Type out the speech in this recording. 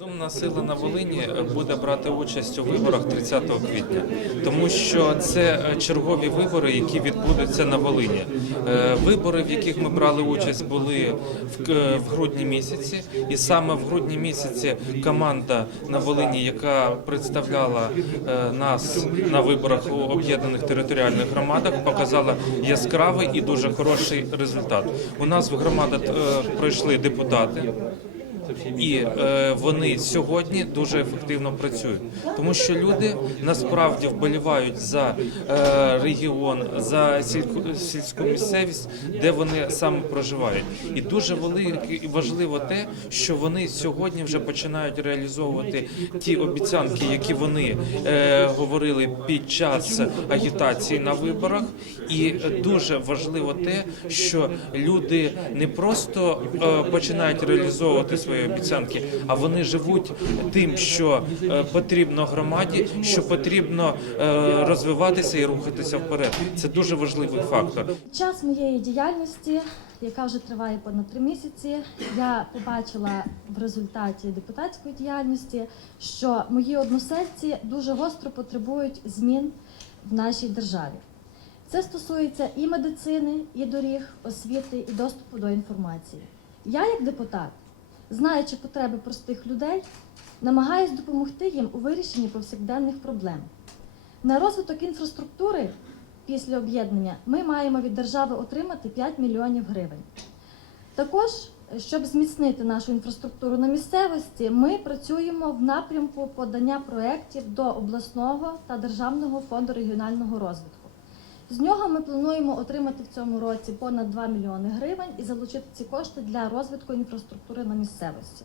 Розумна сила на Волині буде брати участь у виборах 30 квітня, тому що це е, чергові вибори, які відбудуться на Волині. Е, Вибори, в яких ми брали участь, були в, е, грудні місяці, і саме в грудні місяці команда на Волині, яка представляла нас на виборах у об'єднаних територіальних громадах, показала яскравий і дуже хороший результат. У нас в громадах пройшли депутати. І е, вони сьогодні дуже ефективно працюють, тому що люди насправді вболівають за е, регіон, за сільську, сільську місцевість, де вони саме проживають. І дуже велике і важливо те, що вони сьогодні вже починають реалізовувати ті обіцянки, які вони е, говорили під час агітації на виборах. І дуже важливо те, що люди не просто е, починають реалізовувати свої обіцянки, а вони живуть тим, що е, потрібно громаді, що потрібно е, розвиватися і рухатися вперед. Це дуже важливий фактор. Час моєї діяльності, яка вже триває понад три місяці, я побачила в результаті депутатської діяльності, що мої односельці дуже гостро потребують змін в нашій державі. Це стосується і медицини, і доріг, освіти, і доступу до інформації. Я, як депутат, знаючи потреби простих людей, намагаюсь допомогти їм у вирішенні повсякденних проблем. На розвиток інфраструктури після об'єднання ми маємо від держави отримати 5 мільйонів гривень. Також, щоб зміцнити нашу інфраструктуру на місцевості, ми працюємо в напрямку подання проєктів до обласного та державного фонду регіонального розвитку. З нього ми плануємо отримати в цьому році понад 2 мільйони гривень і залучити ці кошти для розвитку інфраструктури на місцевості.